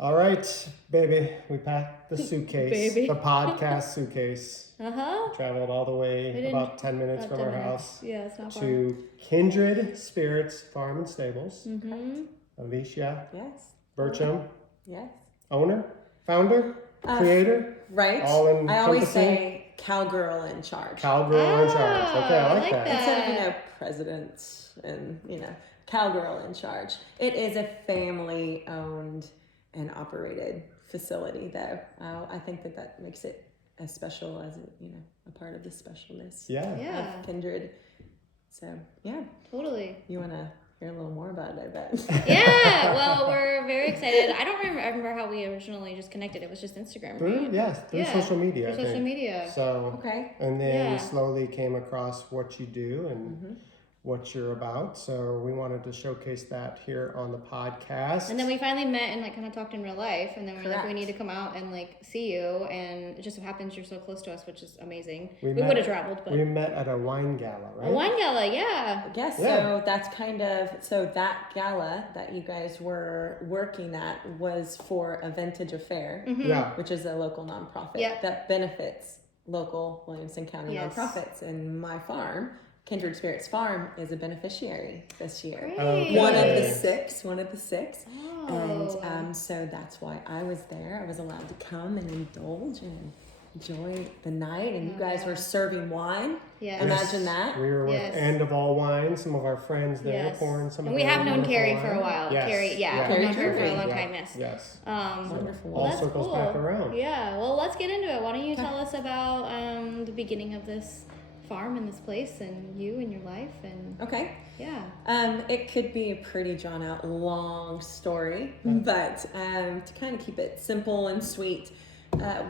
All right, baby. We packed the suitcase, Baby. the podcast suitcase. Uh-huh. Traveled all the way about 10 minutes about from 10 our minutes. house Yeah, it's not far. to Kindred Spirits Farm and Stables. Mm-hmm. Alicia Yes. Burcham, Yes. owner, founder, creator, Right. all I always encompassing. say cowgirl in charge. Cowgirl in charge. Okay, I like that. Instead of, president and, cowgirl in charge. It is a family owned and operated facility, though. I think that makes it as special as, a part of the specialness Yeah. of Kindred. So, yeah. Totally. You want to hear a little more about it, I bet. Yeah, well, we're very excited. I don't remember how we originally just connected. It was just Instagram, right? Through social media. Through social media. So, Okay. and then Yeah. we slowly came across what you do and what you're about. So we wanted to showcase that here on the podcast. And then we finally met and kind of talked in real life, and then we're like, Correct. we need to come out and see you, and it just so happens you're so close to us, which is amazing. We met- would have traveled, but We met at a wine gala, right? a wine gala, yeah. Yes, Yeah. so that's so that gala that you guys were working at was for a vintage affair, Yeah. which is a local nonprofit Yep. that benefits local Williamson County Yes. nonprofits. And my farm, Kindred Spirits Farm, is a beneficiary this year. Great. Okay. One of the six. Oh. And so that's why I was there. I was allowed to come and indulge and enjoy the night. And you guys were serving wine. Yes. Imagine that. We were with Yes. End of All Wine, some of our friends there Yes. pouring some And of we their have known wonderful Carrie wine. for a while. Yes. Carrie, Yeah. we've known her for a Carrie long Yeah. time, yes. Yes. Wonderful. All Well, that's circles cool. back around. Yeah, well, let's get into it. Why don't you tell us about the beginning of this farm and this place and you and your life and Okay. yeah. It could be a pretty drawn out, long story, but to kind of keep it simple and sweet,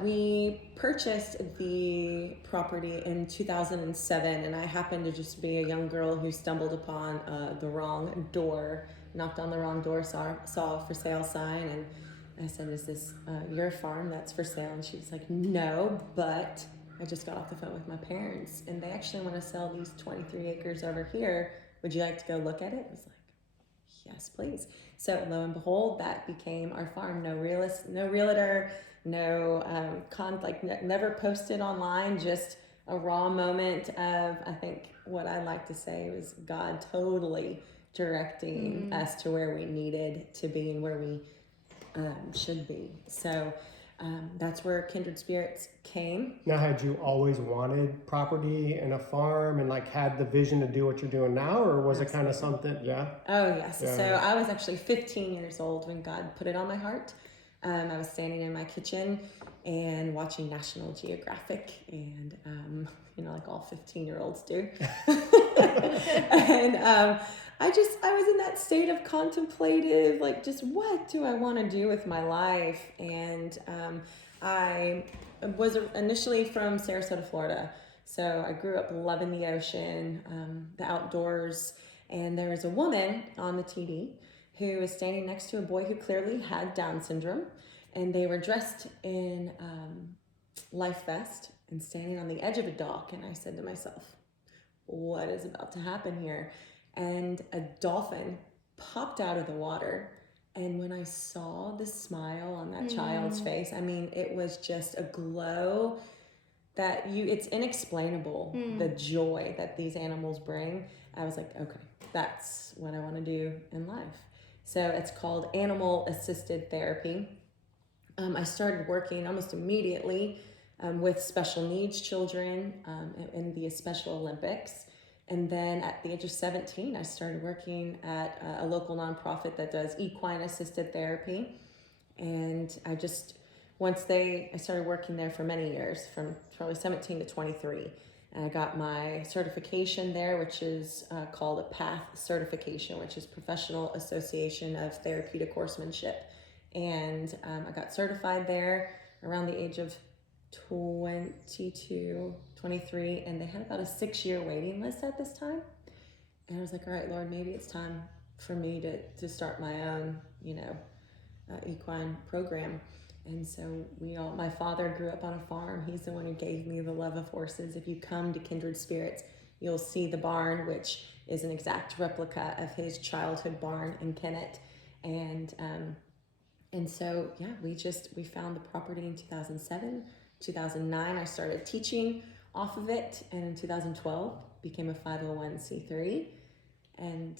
we purchased the property in 2007, and I happened to just be a young girl who stumbled upon the wrong door, knocked on the wrong door, saw a for sale sign, and I said, "Is this your farm that's for sale?" And she was like, "No, but I just got off the phone with my parents, and they actually want to sell these 23 acres over here. Would you like to go look at it?" I was like, "Yes, please." So lo and behold, that became our farm. No realtor, never posted online. Just a raw moment of, I think what I like to say was God totally directing us to where we needed to be and where we should be. So that's where Kindred Spirits came. Now, had you always wanted property and a farm and had the vision to do what you're doing now, or was it kind of something? Yeah. Oh, yes. Yeah. So I was actually 15 years old when God put it on my heart. I was standing in my kitchen and watching National Geographic, and like all 15-year-olds do. And I was in that state of contemplative, just what do I want to do with my life? And I was initially from Sarasota, Florida. So I grew up loving the ocean, the outdoors, and there was a woman on the TD who was standing next to a boy who clearly had Down syndrome, and they were dressed in life vest and standing on the edge of a dock. And I said to myself, what is about to happen here? And a dolphin popped out of the water. And when I saw the smile on that child's face, it was just a glow that it's inexplainable, the joy that these animals bring. I was like, okay, that's what I want to do in life. So it's called animal assisted therapy. I started working almost immediately with special needs children in the Special Olympics. And then at the age of 17, I started working at a local nonprofit that does equine assisted therapy. And I started working there for many years, from probably 17 to 23. And I got my certification there, which is called a PATH certification, which is Professional Association of Therapeutic Horsemanship. And I got certified there around the age of 22, 23, and they had about a 6-year waiting list at this time. And I was like, all right, Lord, maybe it's time for me to start my own, equine program. And so my father grew up on a farm. He's the one who gave me the love of horses. If you come to Kindred Spirits, you'll see the barn, which is an exact replica of his childhood barn in Kennett. And And so, yeah, we found the property in 2007. 2009, I started teaching off of it. And in 2012, became a 501c3. And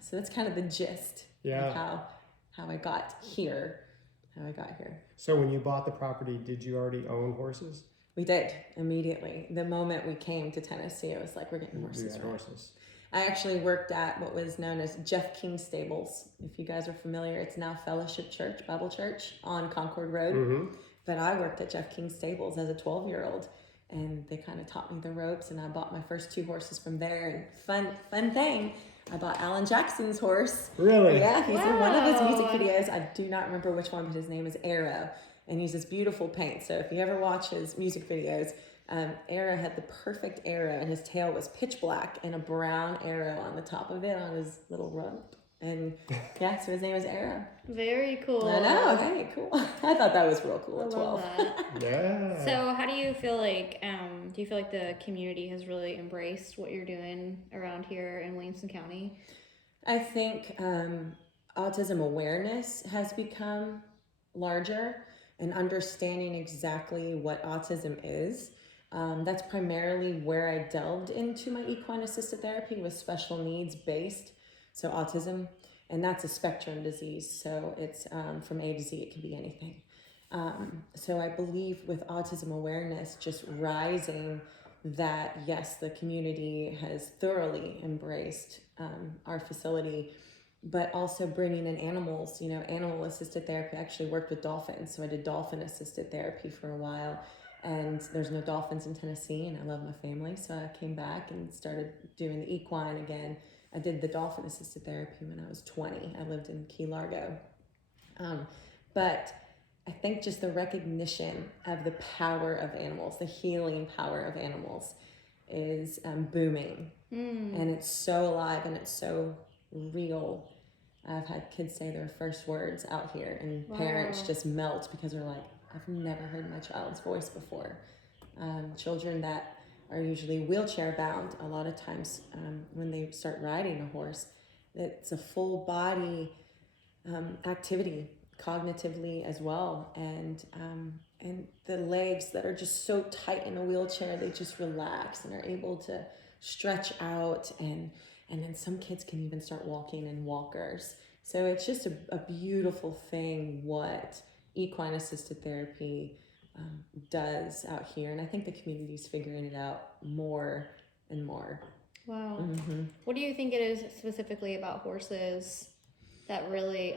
so that's kind of the gist of how I got here. So when you bought the property, did you already own horses? We did immediately. The moment we came to Tennessee, it was like, we're getting horses. I actually worked at what was known as Jeff King Stables. If you guys are familiar, it's now Fellowship Church, Bible Church on Concord Road. Mm-hmm. But I worked at Jeff King Stables as a 12-year-old, and they kind of taught me the ropes, and I bought my first 2 horses from there. And fun thing, I bought Alan Jackson's horse. Really? Yeah, he's in one of his music videos. I do not remember which one, but his name is Arrow, and he's this beautiful paint. So if you ever watch his music videos, Arrow had the perfect arrow, and his tail was pitch black and a brown arrow on the top of it on his little rope. And yeah, so his name was Arrow. Very cool. I know. Hey, cool. I thought that was real cool at 12. That. Yeah. So how do you feel like, do you feel like the community has really embraced what you're doing around here in Williamson County? I think autism awareness has become larger, and understanding exactly what autism is. That's primarily where I delved into my equine assisted therapy, with special needs based. So autism, and that's a spectrum disease. So it's from A to Z, it can be anything. So I believe with autism awareness just rising, that yes, the community has thoroughly embraced our facility, but also bringing in animals, animal assisted therapy. I actually worked with dolphins. So I did dolphin assisted therapy for a while, and there's no dolphins in Tennessee, and I love my family. So I came back and started doing the equine again. I did the dolphin assisted therapy when I was 20. I lived in Key Largo. But I think just the recognition of the power of animals, the healing power of animals, is booming. And it's so alive, and it's so real. I've had kids say their first words out here, and parents just melt because they're like, I've never heard my child's voice before. Children that are usually wheelchair bound, a lot of times when they start riding a horse, it's a full body activity, cognitively as well, and the legs that are just so tight in a wheelchair, they just relax and are able to stretch out, and then some kids can even start walking in walkers. So it's just a beautiful thing what equine assisted therapy does out here, and I think the community's figuring it out more and more. Wow. Mm-hmm. What do you think it is specifically about horses that really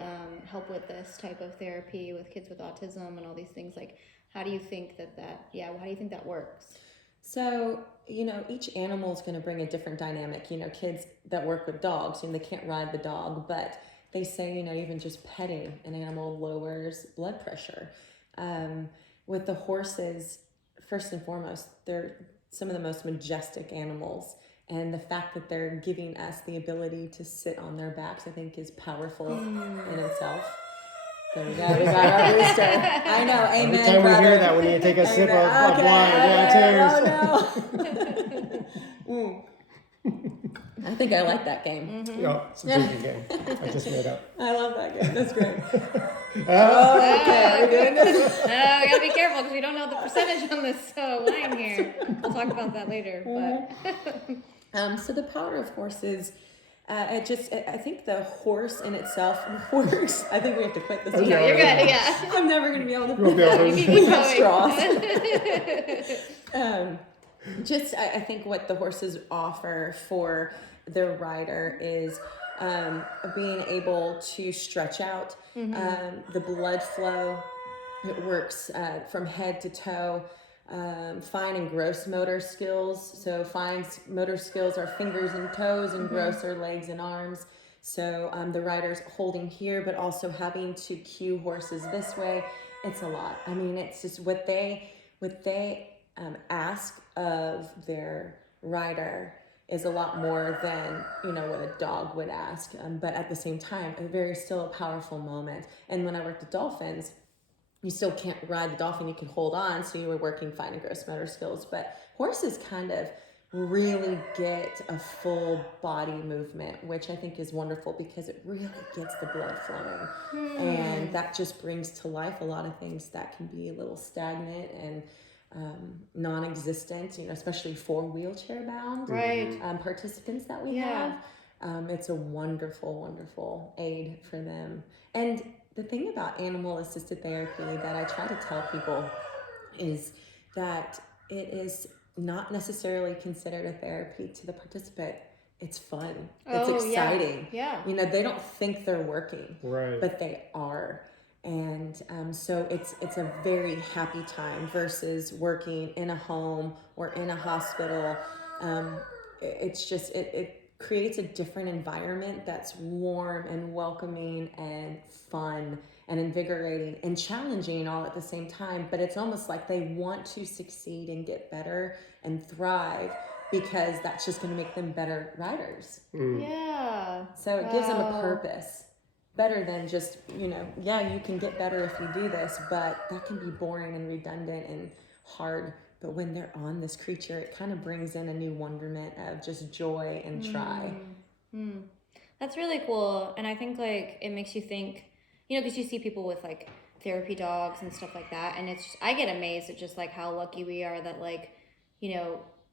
help with this type of therapy with kids with autism and all these things? Like, how do you think how do you think that works? So, each animal is going to bring a different dynamic. Kids that work with dogs, they can't ride the dog, but they say, even just petting an animal lowers blood pressure. With the horses, first and foremost, they're some of the most majestic animals. And the fact that they're giving us the ability to sit on their backs, I think, is powerful in itself. There we go. We got our rooster. I know. Amen. Every time brother. we hear that, we need to take a sip of wine. Yeah, cheers. Oh, no. I think I like that game. Mm-hmm. No, it's a drinking game. I just made up. I love that game. That's great. Okay, we're doing this. We gotta be careful because we don't know the percentage on this wine here. We'll talk about that later. But so the power of horses, I think the horse in itself works. I think we have to quit this. you're good. Yeah. I'm never gonna be able to. You won't be able to. Keep straws. I think what the horses offer for the rider is being able to stretch out, the blood flow. It works from head to toe. Fine and gross motor skills. So fine motor skills are fingers and toes, and gross are legs and arms. So the rider's holding here, but also having to cue horses this way. It's a lot. I mean, it's just what they ask of their rider is a lot more than what a dog would ask. But at the same time, still a powerful moment. And when I worked with dolphins, you still can't ride the dolphin, you can hold on, so you were working fine and gross motor skills. But horses kind of really get a full body movement, which I think is wonderful because it really gets the blood flowing. And that just brings to life a lot of things that can be a little stagnant and non-existent, especially for wheelchair bound Right. participants that we Yeah. have. It's a wonderful, wonderful aid for them. And the thing about animal assisted therapy that I try to tell people is that it is not necessarily considered a therapy to the participant. It's fun. It's exciting. Yeah. They don't think they're working, Right. but they are. And so it's a very happy time versus working in a home or in a hospital. It's just, it creates a different environment that's warm and welcoming and fun and invigorating and challenging all at the same time. But it's almost like they want to succeed and get better and thrive, because that's just going to make them better riders. Yeah. So it gives them a purpose. Better than just, you can get better if you do this, but that can be boring and redundant and hard. But when they're on this creature, it kind of brings in a new wonderment of just joy and try. That's really cool. And I think like it makes you think, because you see people with like therapy dogs and stuff like that. And it's just, I get amazed at just like how lucky we are that like,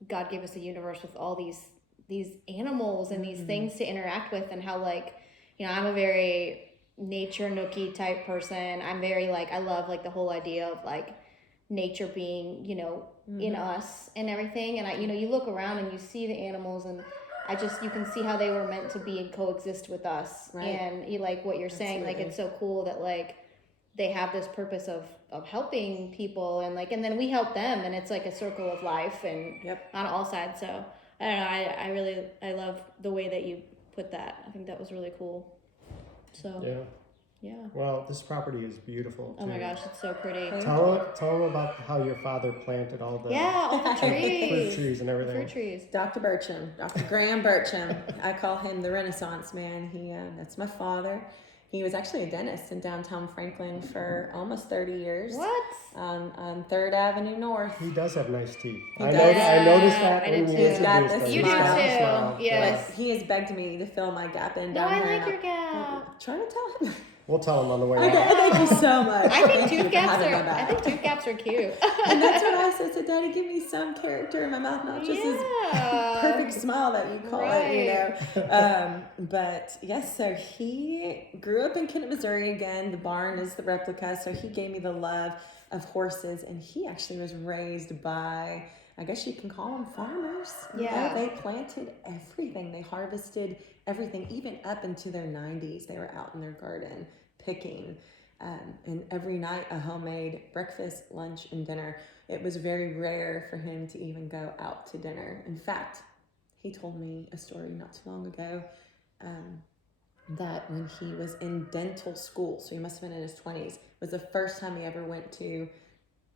God gave us a universe with all these animals and these things to interact with, and how like, I'm a very nature nookie type person. I'm very like, I love like the whole idea of like nature being, in us and everything. And you look around and you see the animals, and you can see how they were meant to be and coexist with us. Right. And you like what you're saying, like, it's so cool that like they have this purpose of helping people, and like, and then we help them, and it's like a circle of life and on all sides. So I don't know. I love the way that you put that. I think that was really cool. So yeah. Well, this property is beautiful too. Oh my gosh, it's so pretty. Tell them about how your father planted all the all the trees, fruit trees and everything. Fruit trees. Dr. Burcham, Dr. Graham Burcham. I call him the Renaissance man. That's my father. He was actually a dentist in downtown Franklin for almost 30 years. What? On 3rd Avenue North. He does have nice teeth. He I does. noticed that I when did you too. He's got introduced this him. You do He's got a too. smile. Yes. But he has begged me to fill my gap in No, down I here. like your gap. Try to tell him. We'll tell him on the way Okay, out. thank you so much. I think Thank you tooth for gaps having my are. back. I think tooth gaps are cute. And that's what I said. So, Daddy, give me some character in my mouth, not just this perfect smile that you call it, But yes, so he grew up in Kindred, Missouri. Again, the barn is the replica. So he gave me the love of horses, and he actually was raised by, I guess you can call them farmers. Yeah. They planted everything. They harvested everything, even up into their 90s. They were out in their garden picking. And every night a homemade breakfast, lunch, and dinner. It was very rare for him to even go out to dinner. In fact, he told me a story not too long ago that when he was in dental school, so he must have been in his 20s, was the first time he ever went to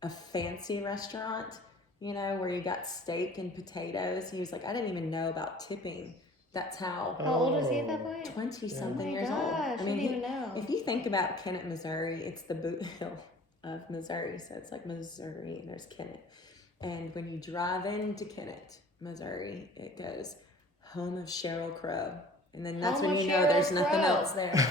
a fancy restaurant, where you got steak and potatoes. He was like, I didn't even know about tipping. That's how old was he at that point? 20-something years gosh, old. I didn't even know. If you think about Kennett, Missouri, it's the boot hill of Missouri. So it's like Missouri, and there's Kennett. And when you drive into Kennett, Missouri, it goes home of Sheryl Crow. And then that's Home when of you know Sheryl there's nothing Crow. else there.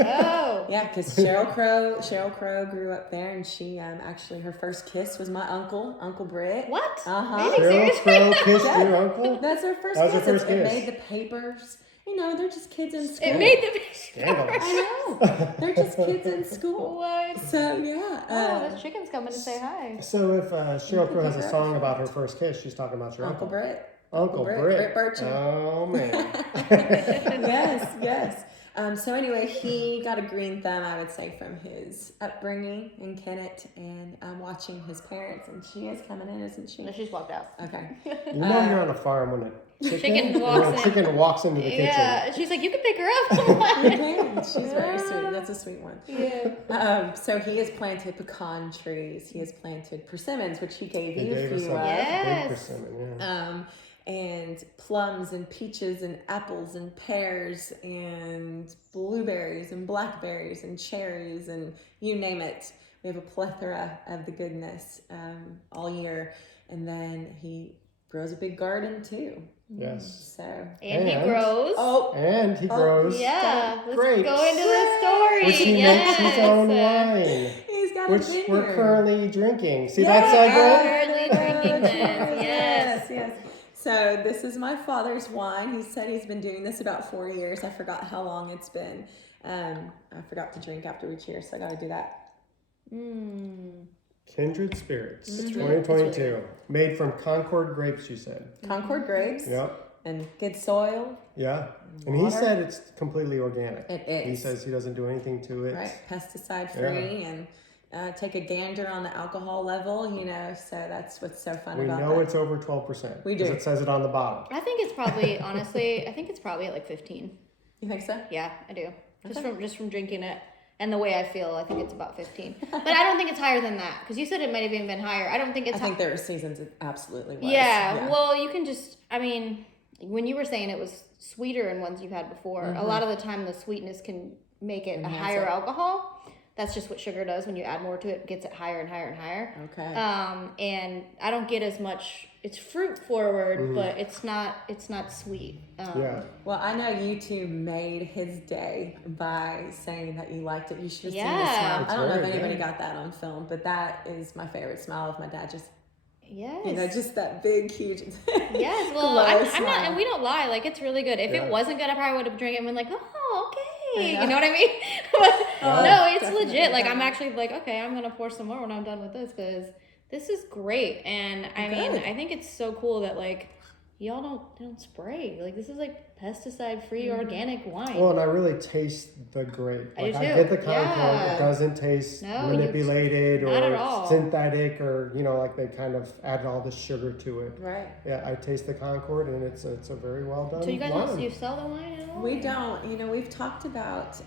Oh. Yeah, because Sheryl Crow grew up there, and she actually, her first kiss was my Uncle Britt. What? Uh-huh. Are you being Sheryl serious? Crow kissed your uncle? That's her first That was kiss. her first It kiss. made the papers. They're just kids in school. It made the Scandalous. I know. They're just kids in school. What? So, yeah. Oh, this chicken's coming to say hi. So if Sheryl Crow has a song about her first kiss, she's talking about your Uncle Britt. Uncle Britt. Britt Burcham. Oh, man. Yes. So anyway, he got a green thumb, I would say, from his upbringing in Kennett and watching his parents. And she is coming in, isn't she? No, she's walked out. Okay. You know you're on a farm when a Chicken walks in. into the Yeah, kitchen. she's like, you can pick her up. You can. She's very sweet. That's a sweet one. Yeah. So he has planted pecan trees. He has planted persimmons, which he gave He you gave a us few a of. Yes. big persimmon, yeah. And plums and peaches and apples and pears and blueberries and blackberries and cherries and you name it. We have a plethora of the goodness all year. And then he grows a big garden too. Yes. So And he grows. And he grows. Yeah, let's grapes. go into the story. Which he makes his own wine. He's got Which a vineyard. we're currently drinking. See Yes, that segue? Currently drinking this. Yes. So this is my father's wine. He said he's been doing this about 4 years. I forgot how long it's been. I forgot to drink after we cheers, so I got to do that. Kindred Spirits, It's 2022. really Made from Concord Grapes, you said. Concord Grapes. Yep. And good soil. Yeah. And he Water. said it's completely organic. It is. He says he doesn't do anything to it. Right, pesticide free, and take a gander on the alcohol level, so that's what's so fun We about know that. it's over 12%. We do. Because it says it on the bottle. I think it's probably, honestly, I think it's probably at like 15. You think so? Yeah, I do. Just from drinking it and the way I feel, I think it's about 15. But I don't think it's higher than that because you said it might have even been higher. I don't think it's. I think there were seasons it absolutely was. Yeah, well, you can just. I mean, when you were saying it was sweeter in ones you've had before, a lot of the time the sweetness can make it a higher alcohol. That's just what sugar does. When you add more to it, it gets it higher and higher and higher. Okay. And I don't get as much. It's fruit forward, but it's not sweet. Yeah. Well, I know you two made his day by saying that you liked it. You should have seen the Yeah. smile. It's I don't know if very anybody good. got that on film, but that is my favorite smile of my dad. Just Yes. just that big, huge. Yes. Well, glow I'm smile. not, and we don't lie. Like it's really good. If Yeah. it wasn't good, I probably would have drank it and been like, oh, okay. I know. You know what I mean? But Oh, no, it's definitely, legit. Like I'm definitely. actually like, okay, I'm gonna pour some more when I'm done with this because this is great. And I mean, Good. I think it's so cool that like y'all don't spray. Like this is like pesticide free organic wine. Well, and I really taste the grape. I Like do I too. get the Concord. Yeah. It doesn't taste No, manipulated not at or all. synthetic or like they kind of added all the sugar to it. Right. Yeah, I taste the Concord and it's a very well done. So you guys wine. don't you sell the wine at all? We don't. We've talked about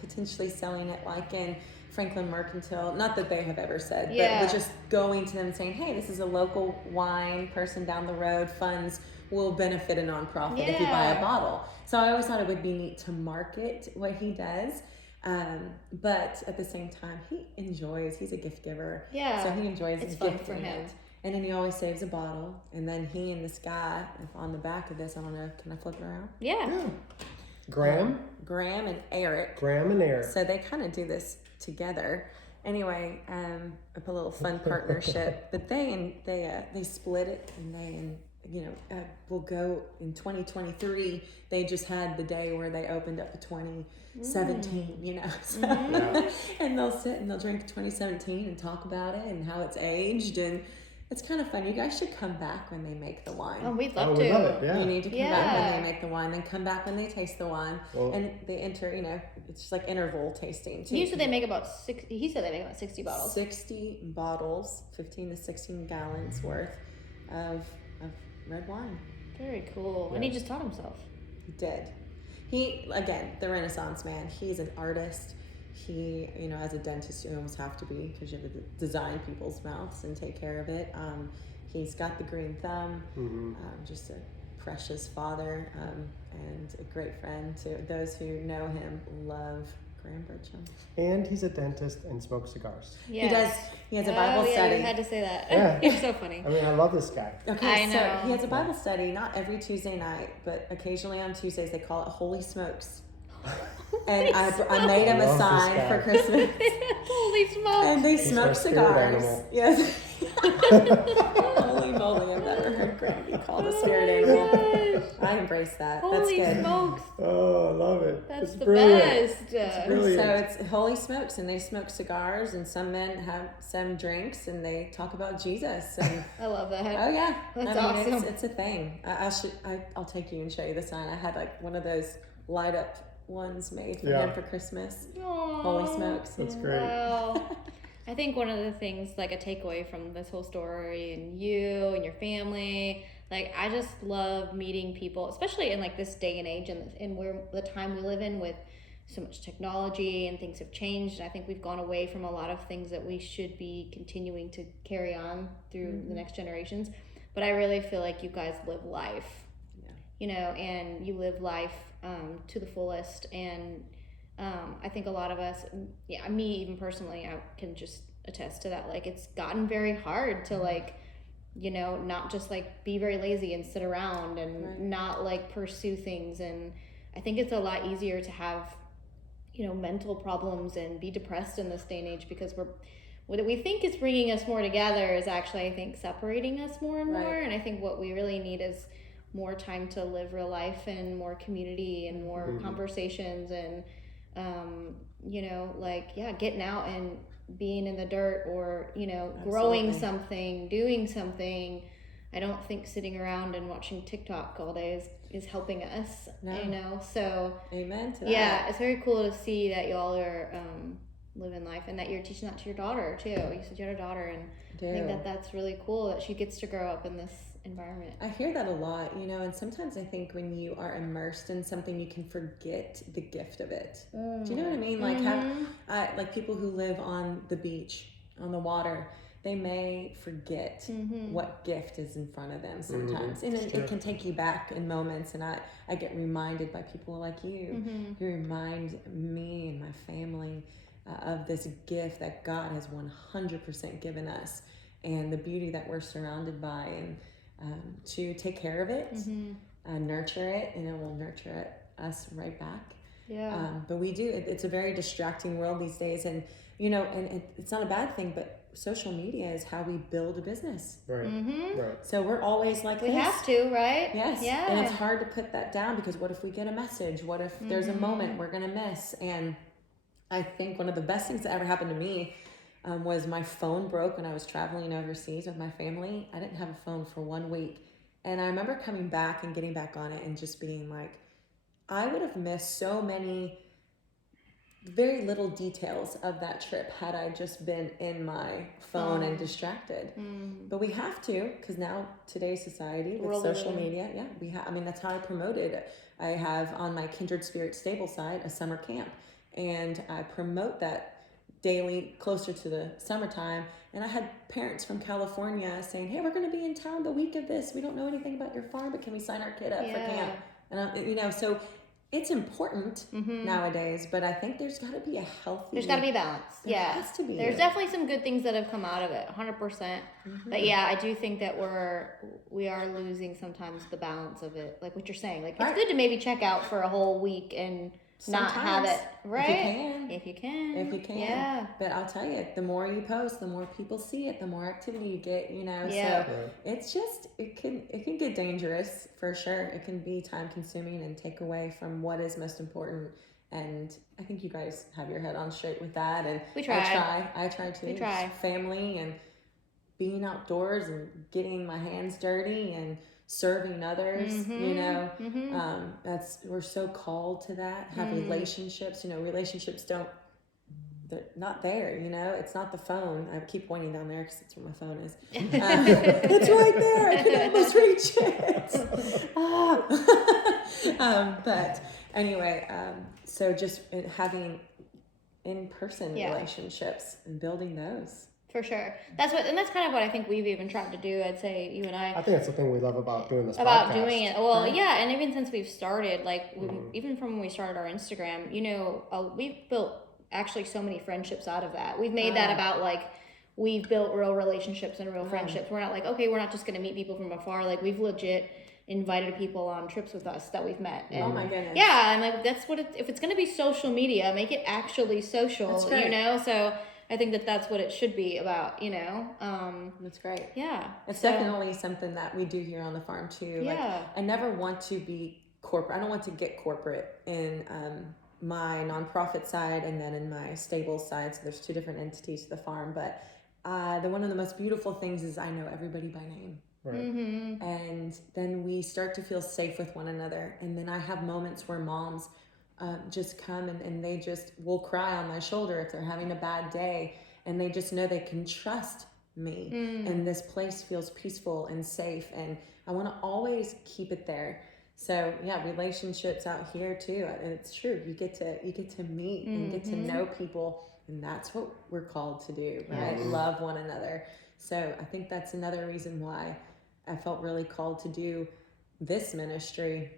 potentially selling it like in Franklin Mercantile. Not that they have ever said, but just going to them and saying, hey, this is a local wine person down the road. Funds will benefit a nonprofit if you buy a bottle. So I always thought it would be neat to market what he does. But at the same time, he enjoys, he's a gift giver. Yeah. So he enjoys It's fun gifting for him. it. And then he always saves a bottle. And then he and this guy, on the back of this, I don't know, can I flip it around? Yeah. Yeah. Graham Graham and Eric. and Eric. So they kind of do this together. Anyway, a little fun partnership. But they split it, and they will go in 2023. They just had the day where they opened up a 2017. So, and they'll sit and they'll drink 2017 and talk about it and how it's aged, and it's kind of fun. You guys should come back when they make the wine. Oh, we'd love we to. love it. Yeah. You need to come back Yeah. when they make the wine, then come back when they taste the wine, Well- and they enter. it's just like interval tasting. Too. You said they make about 60. He said they make about 60 bottles. 60 bottles, 15 to 16 gallons worth of red wine. Very cool. And he just taught himself. He did. He, again, the Renaissance man. He's an artist. He, as a dentist, you almost have to be because you have to design people's mouths and take care of it. He's got the green thumb. Just a precious father and a great friend. To those who know him, love Graham Burcham. And he's a dentist and smokes cigars. Yes. He does. He has a Bible yeah, study. you had to say that. Yeah. You're so funny. I mean, I love this guy. Okay, I so know. he has a Bible study, not every Tuesday night, but occasionally on Tuesdays they call it Holy Smokes. And I made him a Love this sign guy. for Christmas. Holy smokes. And they my smoke spirit cigars. animal. Yes. Holy moly, I've never heard Graham be called a spirit animal. Gosh. I embrace that. Holy That's good. smokes. Oh, I love it. That's It's the brilliant. best. Brilliant. So it's Holy Smokes, and they smoke cigars, and some men have some drinks, and they talk about Jesus. And I love that. oh yeah, That's I mean, awesome. It's a thing. I'll take you and show you the sign. I had like one of those light up ones made for him for Christmas. Aw. Holy smokes! That's great. Wow. I think one of the things, like a takeaway from this whole story and you and your family, like I just love meeting people, especially in like this day and age and where the time we live in with so much technology and things have changed. I think we've gone away from a lot of things that we should be continuing to carry on through the next generations. But I really feel like you guys live life, and you live life to the fullest. And I think a lot of us, me even personally, I can just attest to that. Like it's gotten very hard to like not just like be very lazy and sit around and not like pursue things. And I think it's a lot easier to have, mental problems and be depressed in this day and age, because what we think is bringing us more together is actually, I think, separating us more and more. And I think what we really need is more time to live real life and more community and more conversations and, getting out and being in the dirt or, growing something, doing something. I don't think sitting around and watching TikTok all day is helping us, so. Amen to that. Yeah, it's very cool to see that y'all are living life and that you're teaching that to your daughter too. You said you had a daughter, and I think that's really cool that she gets to grow up in this environment. I hear that a lot, and sometimes I think when you are immersed in something, you can forget the gift of it. Do you know what I mean? Like like people who live on the beach, on the water, they may forget what gift is in front of them sometimes. And it can take you back in moments. And I get reminded by people like you who remind me and my family of this gift that God has 100% given us, and the beauty that we're surrounded by, and to take care of it, nurture it, and it will nurture us right back. Yeah. But we do. It's a very distracting world these days, and it's not a bad thing, but social media is how we build a business. Right. Right. So we're always like we this. have to, right? Yes. Yeah. And it's hard to put that down, because what if we get a message? What if there's a moment we're gonna miss? And I think one of the best things that ever happened to me was my phone broke when I was traveling overseas with my family. I didn't have a phone for 1 week. And I remember coming back and getting back on it and just being like, I would have missed so many very little details of that trip had I just been in my phone and distracted. But we have to, because now today's society with social media, that's how I promote it. I have on my Kindred Spirits stable side a summer camp, and I promote that daily closer to the summertime. And I had parents from California saying, hey, we're going to be in town the week of this. We don't know anything about your farm, but can we sign our kid up for camp? And so it's important nowadays, but I think there's got to be a healthy... There's got to be balance. There has to be. There's definitely some good things that have come out of it, 100%. But I do think that we are losing sometimes the balance of it. Like what you're saying. Like it's good to maybe check out for a whole week and not have it, right? If you can. Yeah. But I'll tell you, the more you post, the more people see it, the more activity you get, Yeah. So it's just, it can get dangerous for sure. It can be time consuming and take away from what is most important. And I think you guys have your head on straight with that. And we try. I try too. We try. Family and being outdoors and getting my hands dirty and serving others, we're so called to that. Have relationships, relationships they're not there, it's not the phone. I keep pointing down there because that's where my phone is. It's right there. I can almost reach it. But anyway, so just having in-person relationships and building those. For sure. That's kind of what I think we've even tried to do. I'd say you and I think that's the thing we love about doing this about podcast. Doing it. Well, and even since we've started, like even from when we started our Instagram, we've built actually so many friendships out of that. We've made that about like we've built real relationships and real friendships. We're not like, okay, we're not just going to meet people from afar. Like we've legit invited people on trips with us that we've met. And, oh my goodness. Yeah, and like that's what if it's going to be social media, make it actually social. That's great. So I think that's what it should be about, That's great. Yeah. It's definitely something that we do here on the farm too. Yeah. Like, I never want to be corporate. I don't want to get corporate in my nonprofit side and then in my stable side. So there's two different entities to the farm. But one of the most beautiful things is I know everybody by name. Right. And then we start to feel safe with one another. And then I have moments where moms just come and they just will cry on my shoulder if they're having a bad day, and they just know they can trust me and this place feels peaceful and safe, and I want to always keep it there. So relationships out here too, and it's true, you get to meet and get to know people, and that's what we're called to do, right? Love one another. So I think that's another reason why I felt really called to do this ministry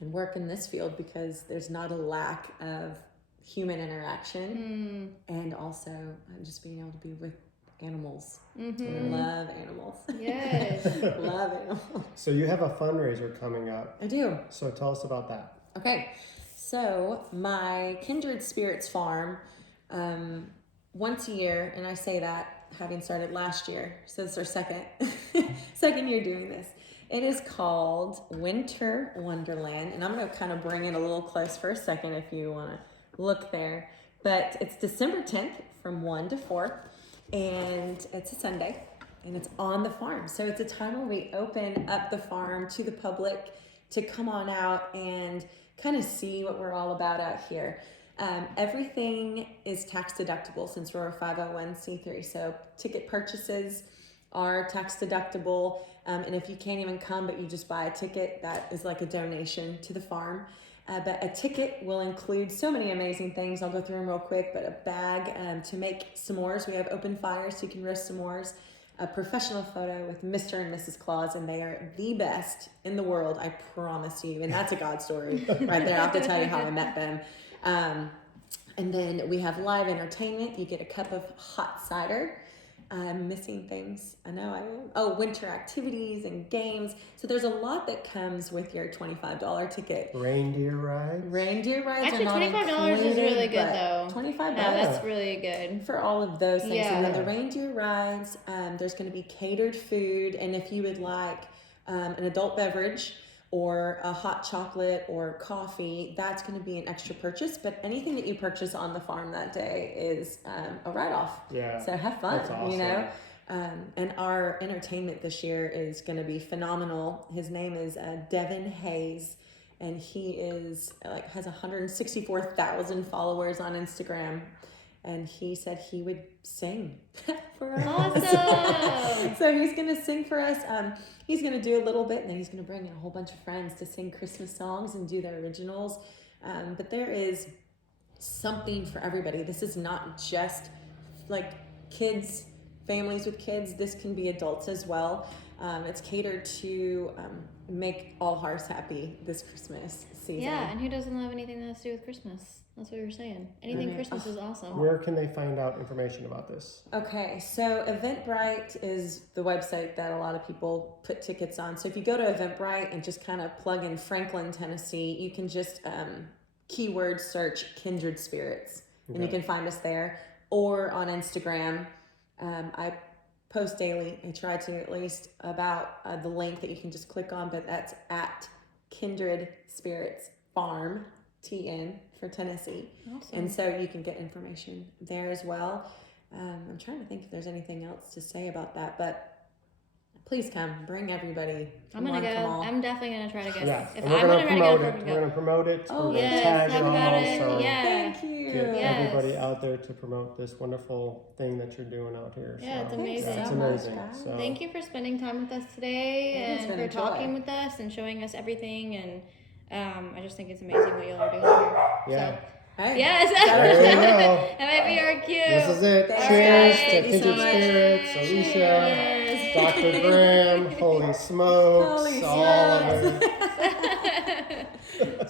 and work in this field, because there's not a lack of human interaction and also just being able to be with animals. Mm-hmm. Love animals. Yes. Love animals. So you have a fundraiser coming up. I do. So tell us about that. Okay, so my Kindred Spirits Farm, once a year, and I say that having started last year, so it's our second year doing this. It is called Winter Wonderland, and I'm going to kind of bring it a little close for a second if you want to look there. But it's December 10th from 1 to 4, and it's a Sunday, and it's on the farm. So it's a time where we open up the farm to the public to come on out and kind of see what we're all about out here. Everything is tax deductible since we're a 501c3. So ticket purchases are tax deductible. And if you can't even come, but you just buy a ticket, that is like a donation to the farm. But a ticket will include so many amazing things. I'll go through them real quick, but a bag to make s'mores. We have open fires so you can roast s'mores. A professional photo with Mr. and Mrs. Claus, and they are the best in the world, I promise you. And that's a God story right there. I'll have to tell you how I met them. And then we have live entertainment. You get a cup of hot cider. I'm missing things. I know I am. Oh, winter activities and games. So there's a lot that comes with your $25 ticket. Reindeer rides. Reindeer rides Actually, are not $25 is included, really good, but though. $25 Yeah, that's really good. for all of those things. Yeah. And then the reindeer rides, there's going to be catered food. And if you would like an adult beverage or a hot chocolate or coffee, that's going to be an extra purchase. But anything that you purchase on the farm that day is a write-off. Yeah. So have fun, That's awesome. you know. And our entertainment this year is going to be phenomenal. His name is Devin Hayes, and he is has 164,000 followers on Instagram. And he said he would sing for us. Awesome. So he's going to sing for us. He's going to do a little bit, and then he's going to bring in a whole bunch of friends to sing Christmas songs and do their originals. But there is something for everybody. This is not just like kids, families with kids. This can be adults as well. It's catered to make all hearts happy this Christmas season. Yeah, and who doesn't love anything that has to do with Christmas? That's what we were saying. Anything Christmas is awesome. Where can they find out information about this? Okay, so Eventbrite is the website that a lot of people put tickets on. So if you go to Eventbrite and just kind of plug in Franklin, Tennessee, you can just keyword search Kindred Spirits, and you can find us there. Or on Instagram, I post daily. I try to at least about the link that you can just click on, but that's at Kindred Spirits Farm, TN for Tennessee. Awesome. And so you can get information there as well. I'm trying to think if there's anything else to say about that, but please come, bring everybody. I'm gonna go. I'm definitely gonna try to go. Yeah, If and we're I'm going to gonna promote try it. to We're go. going to promote it. Oh, we're going to yes, tag talk it about all. it. So Yeah. Thank you. get Yes. everybody out there to promote this wonderful thing that you're doing out here. Yeah, it's So, amazing. It's so much, amazing. guys. So, Thank you for spending time with us today It's and been for a joy. talking with us and showing us everything. And I just think it's amazing what y'all are doing here. Yeah. So, Hey. yes. There you go. That might be our cue. This is it. Thanks, Cheers guys. to Thank you so Kindred much. Spirits, Alicia, Cheers. Dr. Graham, holy smokes, Holy all of it. smokes.